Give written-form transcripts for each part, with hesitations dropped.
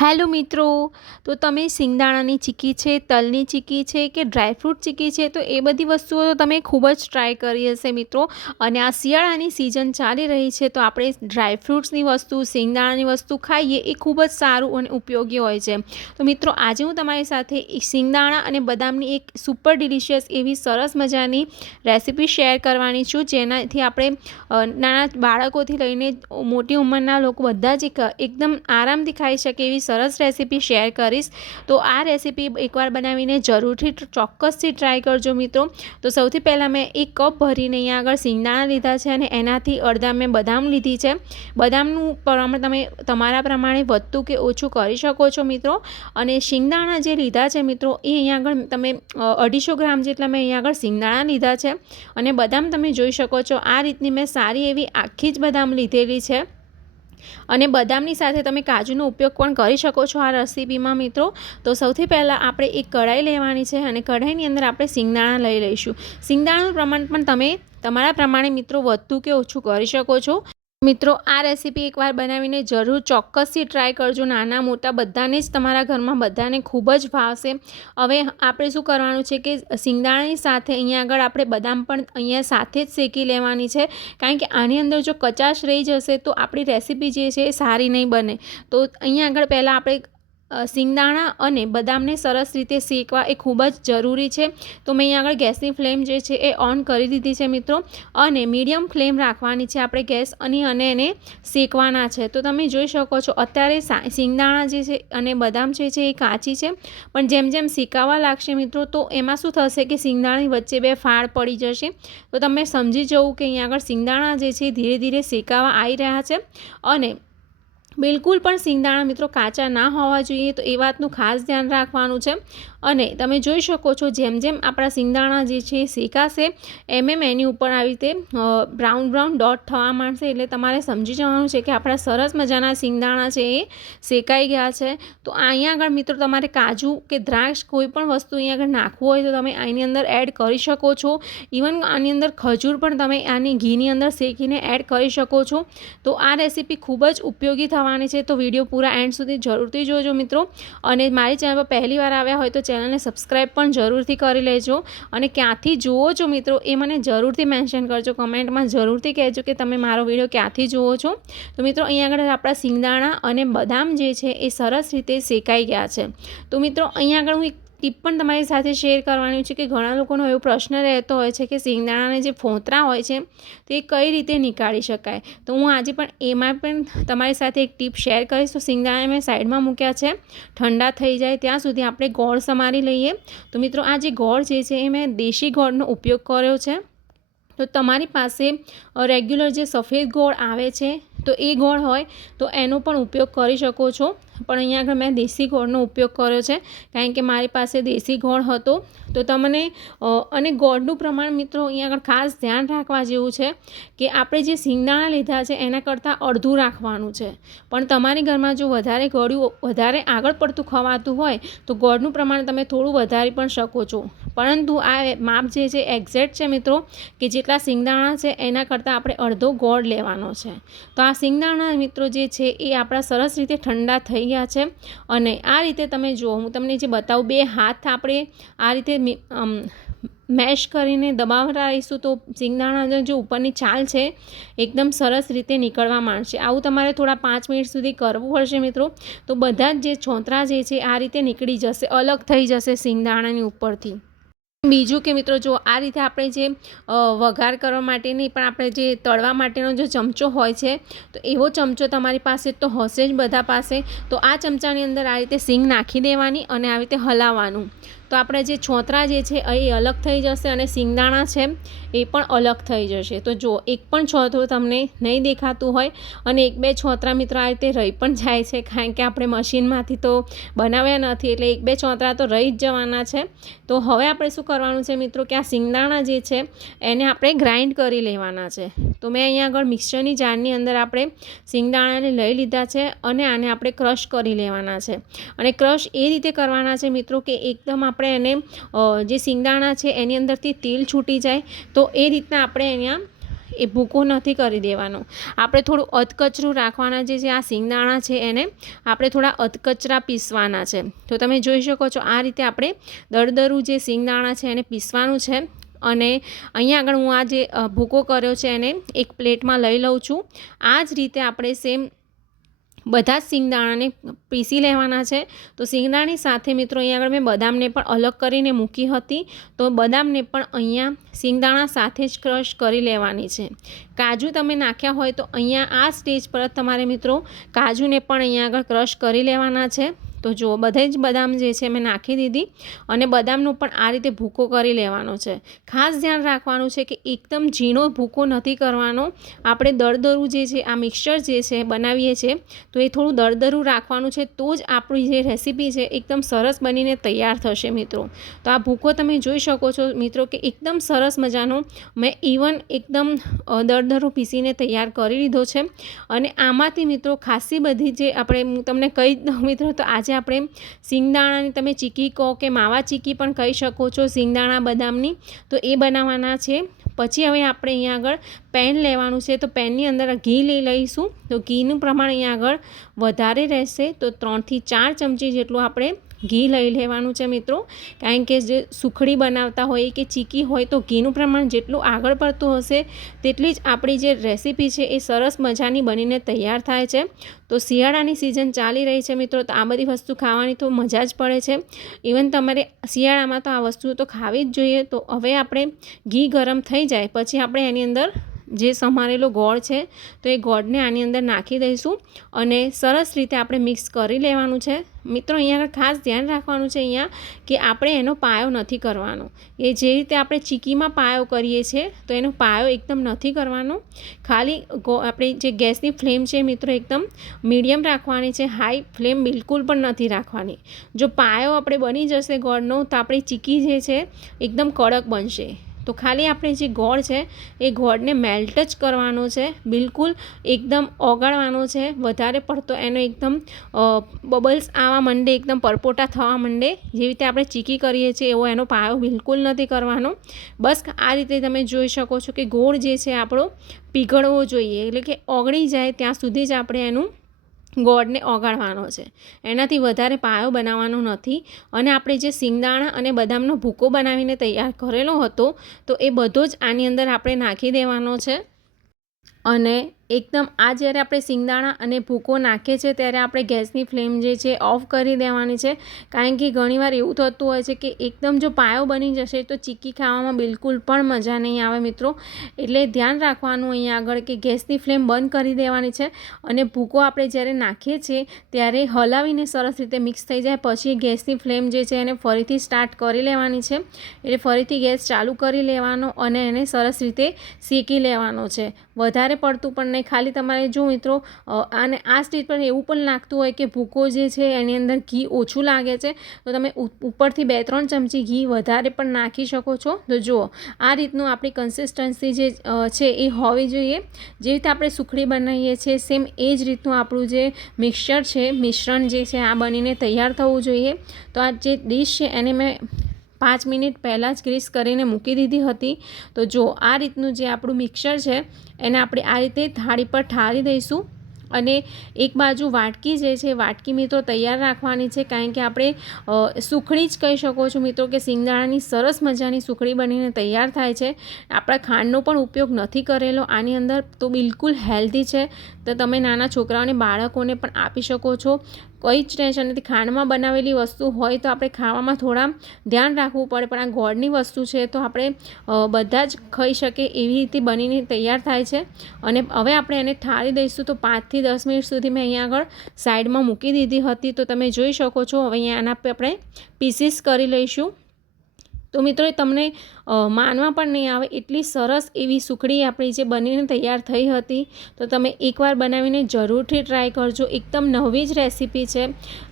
Hello મિત્રો, તો તમે સિંગદાણાની ચીક્કી છે, તલની ચીક્કી છે કે ડ્રાયફ્રૂટ ચીક્કી છે, તો એ બધી વસ્તુઓ તો તમે ખૂબ જ ટ્રાય કરી હશે મિત્રો. અને આ શિયાળાની સિઝન ચાલી રહી છે, તો આપણે ડ્રાયફ્રૂટ્સની વસ્તુ, સિંગદાણાની વસ્તુ ખાઈએ એ ખૂબ જ સારું અને ઉપયોગી હોય છે. તો મિત્રો, આજે હું તમારી સાથે સિંગદાણા અને બદામની એક સુપર ડિલિશિયસ એવી સરસ મજાની રેસીપી શેર કરવાની છું, જેનાથી આપણે નાના બાળકોથી લઈને મોટી ઉંમરના લોકો બધા જ એકદમ આરામથી ખાઈ શકે એવી સરસ રેસીપી શેર કરીશ. તો આ રેસીપી એકવાર બનાવીને જરૂરથી ચોક્કસથી ટ્રાય કરજો મિત્રો. તો સૌથી પહેલાં મેં એક કપ ભરીને અહીંયા આગળ સિંગદાણા લીધા છે અને એનાથી અડધા મેં બદામ લીધી છે. બદામનું પ્રમાણ તમે તમારા પ્રમાણે વધતું કે ઓછું કરી શકો છો મિત્રો. અને સિંગદાણા જે લીધા છે મિત્રો, એ અહીંયા આગળ તમે 250 ગ્રામ જેટલા મેં અહીંયા આગળ સિંગદાણા લીધા છે. અને બદામ તમે જોઈ શકો છો, આ રીતની મેં સારી એવી આખી જ બદામ લીધેલી છે. અને બદામની સાથે તમે કાજુનો ઉપયોગ પણ કરી શકો છો આ રેસીપીમાં મિત્રો. તો સૌથી પહેલાં આપણે એક કઢાઈ લેવાની છે અને કઢાઈની અંદર આપણે સિંગદાણા લઈ લઈશું. સિંગદાણાનું પ્રમાણ પણ તમે તમારા પ્રમાણે મિત્રો વધતું કે ઓછું કરી શકો છો. મિત્રો, આ રેસીપી એકવાર બનાવીને જરૂર ચોક્કસથી ટ્રાય કરજો. નાના મોટા બધાને જ તમારા ઘરમાં બધાને ખૂબ જ ભાવશે. હવે આપણે શું કરવાનું છે કે સિંગદાણાની સાથે અહીંયા આગળ આપણે બદામ પણ અહીંયા સાથે જ શેકી લેવાની છે, કારણ કે આની અંદર જો કચાશ રહી જશે તો આપણી રેસીપી જે છે એ સારી નહીં બને. તો અહીંયા આગળ પહેલાં આપણે સિંગદાણા અને બદામને સરસ રીતે શેકવા એ ખૂબ જ જરૂરી છે. તો મેં અહીંયા આગળ ગેસની ફ્લેમ જે છે એ ઓન કરી દીધી છે મિત્રો. અને મીડિયમ ફ્લેમ રાખવાની છે આપણે ગેસ અને એને શેકવાના છે. તો તમે જોઈ શકો છો અત્યારે સિંગદાણા જે છે અને બદામ જે છે એ કાચી છે, પણ જેમ જેમ શેકાવા લાગશે મિત્રો, તો એમાં શું થશે કે સિંગદાણાની વચ્ચે બે ફાળ પડી જશે. તો તમે સમજી જવું કે અહીંયા આગળ સિંગદાણા જે છે ધીરે ધીરે શેકાવા આવી રહ્યા છે. અને બિલકુલ પણ સિંગદાણા મિત્રો કાચા ના હોવા જોઈએ, તો એ વાતનું ખાસ ધ્યાન રાખવાનું છે. અને તમે જોઈ શકો છો જેમ જેમ આપણા સિંગદાણા જે છે શેકાશે એમ એની ઉપર આવી રીતે બ્રાઉન ડોટ થવા માંડશે. એટલે તમારે સમજી જવાનું છે કે આપણા સરસ મજાના સિંગદાણા છે એ શેકાઈ ગયા છે. તો અહીંયા આગળ મિત્રો તમારે કાજુ કે દ્રાક્ષ કોઈ પણ વસ્તુ અહીંયા આગળ નાખવું હોય તો તમે આની અંદર એડ કરી શકો છો. ઇવન આની અંદર ખજૂર પણ તમે આની ઘીની અંદર શેકીને એડ કરી શકો છો. તો આ રેસીપી ખૂબ જ ઉપયોગી થવાની છે. તો વિડીયો પૂરા એન્ડ સુધી જરૂરથી જોજો મિત્રો. અને મારી ચેનલ પર પહેલી વાર આવ્યા હોય તો ચેનલને સબસ્ક્રાઈબ પણ જરૂરથી કરી લેજો. અને ક્યાંથી જુઓ છો મિત્રો એ મને જરૂરથી મેન્શન કરજો, કમેન્ટમાં જરૂરથી કહેજો કે તમે મારો વિડીયો ક્યાંથી જુઓ છો. તો મિત્રો, અહીંયા આગળ આપણા સિંગદાણા અને બદામ જે છે એ સરસ રીતે શેકાઈ ગયા છે. તો મિત્રો, અહીંયા આગળ હું એક ટીપ પણ તમારી સાથે શેર કરવાની છે કે ઘણા લોકોનો એવો પ્રશ્ન રહેતો હોય છે કે સિંગદાણાને જે ફોતરા હોય છે તે કઈ રીતે નીકાળી શકાય. તો હું આજે પણ એમાં પણ તમારી સાથે એક ટીપ શેર કરીશ. તો સિંગદાણા મેં સાઈડમાં મૂક્યા છે, ઠંડા થઈ જાય ત્યાં સુધી આપણે ગોળ સમારી લઈએ. તો મિત્રો, આ જે ગોળ જે છે એ મેં દેશી ગોળનો ઉપયોગ કર્યો છે. તો તમારી પાસે રેગ્યુલર જે સફેદ ગોળ આવે છે તો એ ગોળ હોય તો એનો પણ ઉપયોગ કરી શકો છો. પણ અહીંયા આગળ મેં દેશી ગોળનો ઉપયોગ કર્યો છે, કારણ કે મારી પાસે દેશી ગોળ હતો. તો તમને અને ગોળનું પ્રમાણ મિત્રો અહીંયા આગળ ખાસ ધ્યાન રાખવા જેવું છે કે આપણે જે સિંગદાણા લીધા છે એના કરતાં અડધું રાખવાનું છે. પણ તમારી ઘરમાં જો વધારે આગળ પડતું ખવાતું હોય તો ગોળનું પ્રમાણ તમે થોડું વધારી પણ શકો છો. પરંતુ આ માપ જે છે એક્ઝેક્ટ છે મિત્રો, કે જેટલા સિંગદાણા છે એના કરતાં આપણે અડધો ગોળ લેવાનો છે. તો આ સિંગદાણા મિત્રો જે છે એ આપણા સરસ રીતે ઠંડા થઈ ગયા છે. અને આ રીતે તમે જુઓ, હું તમને જે બતાવું, બે હાથ આપણે આ રીતે મેશ કરીને દબાવતા રહીશું તો સિંગદાણાનો જે ઉપરની છાલ છે એકદમ સરસ રીતે નીકળવા માંડશે. આવું તમારે થોડા 5 મિનિટ સુધી કરવું પડશે મિત્રો. તો બધા જ જે છોતરા જે છે આ રીતે નીકળી જશે, અલગ થઈ જશે સિંગદાણાની ઉપરથી. બીજું કે મિત્રો, જો આ રીતે આપણે જે વઘાર કરવા માટેની પણ આપણે જે તળવા માટેનો જે ચમચો હોય છે, તો એવો ચમચો તમારી પાસે તો હશે જ બધા પાસે. તો આ ચમચાની અંદર આ રીતે સિંગ નાખી દેવાની અને આવી રીતે હલાવવાનું. તો આપણે જે છોતરા જે છે એ અલગ થઈ જશે અને સિંગદાણા છે એ પણ અલગ થઈ જશે. તો જો એક પણ છોતરું તમને નહીં દેખાતું હોય અને એક બે છોતરા મિત્રો આ રીતે રહી પણ જાય છે, કારણ કે આપણે મશીનમાંથી તો બનાવ્યા નથી, એટલે એક બે છોતરા તો રહી જ જવાના છે. તો હવે આપણે શું કરવાનું છે મિત્રો કે આ સિંગદાણા જે છે એને આપણે ગ્રાઇન્ડ કરી લેવાના છે. તો મેં અહીંયા આગળ મિક્સરની જારની અંદર આપણે સિંગદાણાને લઈ લીધા છે અને આને આપણે ક્રશ કરી લેવાના છે. અને ક્રશ એ રીતે કરવાના છે મિત્રો કે એકદમ આપણે એને જે સિંગદાણા છે એની અંદરથી તેલ છૂટી જાય, તો એ રીતના આપણે અહીંયા એ ભૂકો નથી કરી દેવાનો. આપણે થોડું અધકચરું રાખવાના જે આ સિંગદાણા છે એને આપણે થોડા અધકચરા પીસવાના છે. તો તમે જોઈ શકો છો આ રીતે આપણે દરદરું જે સિંગદાણા છે એને પીસવાનું છે. અને અહીંયા આગળ હું આ જે ભૂકો કર્યો છે એને એક પ્લેટમાં લઈ લઉં છું. આ જ રીતે આપણે સેમ બધા જ સિંગદાણાને પીસી લેવાના છે. તો સિંગદાણાની સાથે મિત્રો અહીંયા આગળ મેં બદામને પણ અલગ કરીને મૂકી હતી. તો બદામને પણ અહીંયા સિંગદાણા સાથે જ ક્રશ કરી લેવાની છે. કાજુ તમે નાખ્યા હોય તો અહીંયા આ સ્ટેજ પર તમારે મિત્રો કાજુને પણ અહીંયા આગળ ક્રશ કરી લેવાના છે. તો જુઓ બધે જ બદામ જે છે મેં નાખી દીધી અને બદામનો પણ આ રીતે ભૂકો કરી લેવાનો છે. ખાસ ધ્યાન રાખવાનું છે કે એકદમ ઝીણો ભૂકો નથી કરવાનો. આપણે દરદરું જે છે આ મિક્સચર જે છે બનાવીએ છીએ તો એ થોડું દરદરું રાખવાનું છે. તો જ આપણી જે રેસીપી છે એકદમ સરસ બનીને તૈયાર થશે મિત્રો. તો આ ભૂકો તમે જોઈ શકો છો મિત્રો કે એકદમ સરસ મજાનો મેં ઇવન એકદમ દરદરું પીસીને તૈયાર કરી લીધો છે. અને આમાંથી મિત્રો ખાસી બધી જે આપણે તમને કહી દઉં મિત્રો તો આજે આપણે સિંગદાણાની તમે ચીકી કહો કે માવા ચીકી પણ કહી શકો છો સિંગદાણા બદામની. તો એ બનાવવાના છે. પછી હવે આપણે અહીંયા આગળ પેન લેવાનું છે. તો પેનની અંદર ઘી લઈશું. તો ઘીનું પ્રમાણ અહીંયા આગળ વધારે રહેશે. તો 3 થી 4 ચમચી જેટલું આપણે ઘી લઈ લેવાનું છે મિત્રો. કારણ કે જે સુખડી બનાવતા હોય કે ચીકી હોય તો ઘીનું પ્રમાણ જેટલું આગળ પડતું હશે તેટલી જ આપણી જે રેસીપી છે એ સરસ મજાની બનીને તૈયાર થાય છે. તો શિયાળાની સિઝન ચાલી રહી છે મિત્રો. તો આ બધી વસ્તુ ખાવાની તો મજા જ પડે છે. ઇવન તમારે શિયાળામાં તો આ વસ્તુ તો ખાવી જ જોઈએ. તો હવે આપણે ઘી ગરમ થઈ જાય પછી આપણે એની અંદર જે સમારેલો ગોળ છે તો એ ગોળને આની અંદર નાખી દઈશું અને સરસ રીતે આપણે મિક્સ કરી લેવાનું છે. મિત્રો અહીંયા આગળ ખાસ ધ્યાન રાખવાનું છે અહીંયા કે આપણે એનો પાયો નથી કરવાનો. એ જે રીતે આપણે ચીકીમાં પાયો કરીએ છીએ તો એનો પાયો એકદમ નથી કરવાનો. ખાલી આપણી જે ગેસની ફ્લેમ છે મિત્રો એકદમ મીડિયમ રાખવાની છે. હાઈ ફ્લેમ બિલકુલ પણ નથી રાખવાની. જો પાયો આપણે બની જશે ગોળનો તો આપણી ચીકી જે છે એકદમ કડક બનશે. તો ખાલી આપણે જે ગોળ છે એ ગોળને મેલ્ટ જ કરવાનો છે. બિલકુલ એકદમ ઓગાળવાનો છે. વધારે પડતો એનો એકદમ બબલ્સ આવવા માંડે, એકદમ પરપોટા થવા માંડે જેવી રીતે આપણે ચીકી કરીએ છીએ એવો એનો પાયો બિલકુલ નથી કરવાનો. બસ આ રીતે તમે જોઈ શકો છો કે ગોળ જે છે આપણો પીગળવો જોઈએ. એટલે કે ઓગળી જાય ત્યાં સુધી જ આપણે એનું ગોળને ઓગાળવાનો છે. એનાથી વધારે પાયો બનાવવાનો નથી. અને આપણે જે સિંગદાણા અને બદામનો ભૂકો બનાવીને તૈયાર કરેલો હતો તો એ બધો જ આની અંદર આપણે નાખી દેવાનો છે. અને એકદમ આ જ્યારે આપણે સિંગદાણા અને ભૂકો નાખીએ છીએ ત્યારે આપણે ગેસની ફ્લેમ જે છે ઓફ કરી દેવાની છે. કારણ કે ઘણીવાર એવું થતું હોય છે કે એકદમ જો પાયો બની જશે તો ચીકી ખાવામાં બિલકુલ પણ મજા નહીં આવે મિત્રો. એટલે ધ્યાન રાખવાનું અહીંયા આગળ કે ગેસની ફ્લેમ બંધ કરી દેવાની છે. અને ભૂકો આપણે જ્યારે નાખીએ છીએ ત્યારે હલાવીને સરસ રીતે મિક્સ થઈ જાય પછી ગેસની ફ્લેમ જે છે એને ફરીથી સ્ટાર્ટ કરી લેવાની છે. એટલે ફરીથી ગેસ ચાલુ કરી લેવાનો અને એને સરસ રીતે શેકી લેવાનો છે. વધારે પડતું પણ નહીં. ખાલી તમારે જો મિત્રો અને આ સ્ટેજ પર એવું પણ લાગતું હોય કે ભૂકો જે છે એની અંદર ઘી ઓછું લાગે છે તો તમે ઉપરથી 2-3 ચમચી ઘી વધારે પણ નાખી શકો છો. તો જુઓ આ રીતનું આપણી કન્સિસ્ટન્સી જે છે એ હોવી જોઈએ. જે રીતે આપણે સુખડી બનાવીએ છીએ સેમ એ જ રીતનું આપણું જે મિક્સચર છે મિશ્રણ જે છે આ બનીને તૈયાર થવું જોઈએ. તો આ જે ડીશ છે એને મેં 5 મિનિટ પહેલાં જ ગ્રીસ કરીને મૂકી દીધી હતી. તો જો આ રીતનું જે આપણું મિક્સર છે એને આપણે આ રીતે થાળી પર ઠારી દઈશું. અને એક બાજુ વાટકી જે છે વાટકી મિત્રો તૈયાર રાખવાની છે. કારણ કે આપણે સુખડી જ કહી શકો છો મિત્રો કે સિંગદાણાની સરસ મજાની સુખડી બનીને તૈયાર થાય છે. આપણે ખાંડનો પણ ઉપયોગ નથી કરેલો આની અંદર. તો બિલકુલ હેલ્ધી છે. તો તમે નાના છોકરાઓને બાળકોને પણ આપી શકો છો. કોઈ જ ટેન્શન નથી. ખાંડમાં બનાવેલી વસ્તુ હોય તો આપણે ખાવામાં થોડા ધ્યાન રાખવું પડે પણ આ ગોળની વસ્તુ છે તો આપણે બધા જ ખાઈ શકે એવી રીતે બનીને તૈયાર થાય છે. અને હવે આપણે એને ઠારી દઈશું. તો 5 થી 10 મિનિટ સુધી મેં અહીંયા આગળ સાઈડમાં મૂકી દીધી હતી. તો તમે જોઈ શકો છો. હવે અહીંયા આના આપણે પીસીસ કરી લઈશું. તો મિત્રો તમને માનવા પણ નહીં આવે એટલી સરસ એવી સુખડી આપણી જે બનીને તૈયાર થઈ હતી. તો તમે એકવાર બનાવીને જરૂરથી ટ્રાય કરજો. એકદમ નવી જ રેસીપી છે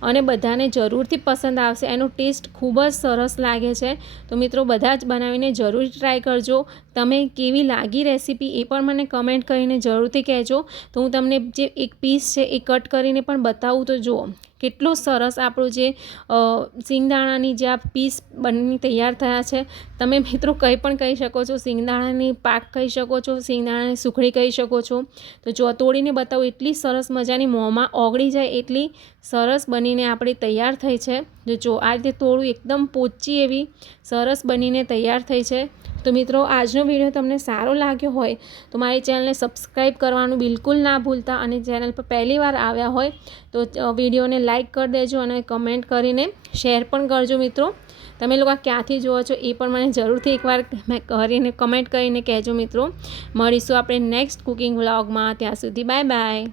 અને બધાને જરૂરથી પસંદ આવશે. એનો ટેસ્ટ ખૂબ જ સરસ લાગે છે. તો મિત્રો બધા જ બનાવીને જરૂરથી ટ્રાય કરજો. તમે કેવી લાગી રેસીપી એ પણ મને કમેન્ટ કરીને જરૂરથી કહેજો. તો હું તમને જે એક પીસ છે એ કટ કરીને પણ બતાવું. તો જુઓ કેટલો સરસ આપણું જે સિંગદાણાની જે આ પીસ બની તૈયાર થયા છે. તમે મિત્રો કંઈ પણ કહી શકો છો, સિંગદાણાની પાક કહી શકો છો, સિંગદાણાની સુખડી કહી શકો છો. તો જો તોડીને બતાવું, એટલી સરસ મજાની મોંમાં ઓગળી જાય એટલી સરસ બનીને આપણી તૈયાર થઈ છે. જો આ રીતે તોડું, એકદમ પોચી એવી સરસ બનીને તૈયાર થઈ છે. તો મિત્રો, આજનો વિડીયો તમને સારો લાગ્યો હોય તો મારી ચેનલને સબસ્ક્રાઈબ કરવાનું બિલકુલ ના ભૂલતા, અને ચેનલ પર પહેલી વાર આવ્યા હોય તો વિડીયોને લાઇક કરી દેજો અને કમેન્ટ કરીને શેર પણ કરજો. મિત્રો, તમે લોકો ક્યાંથી જુઓ છો એ પણ મને જરૂરથી એકવાર કરીને કમેન્ટ કરીને કહેજો. મિત્રો, મળીશું આપણે નેક્સ્ટ કુકિંગ વ્લોગમાં. ત્યાં સુધી બાય બાય.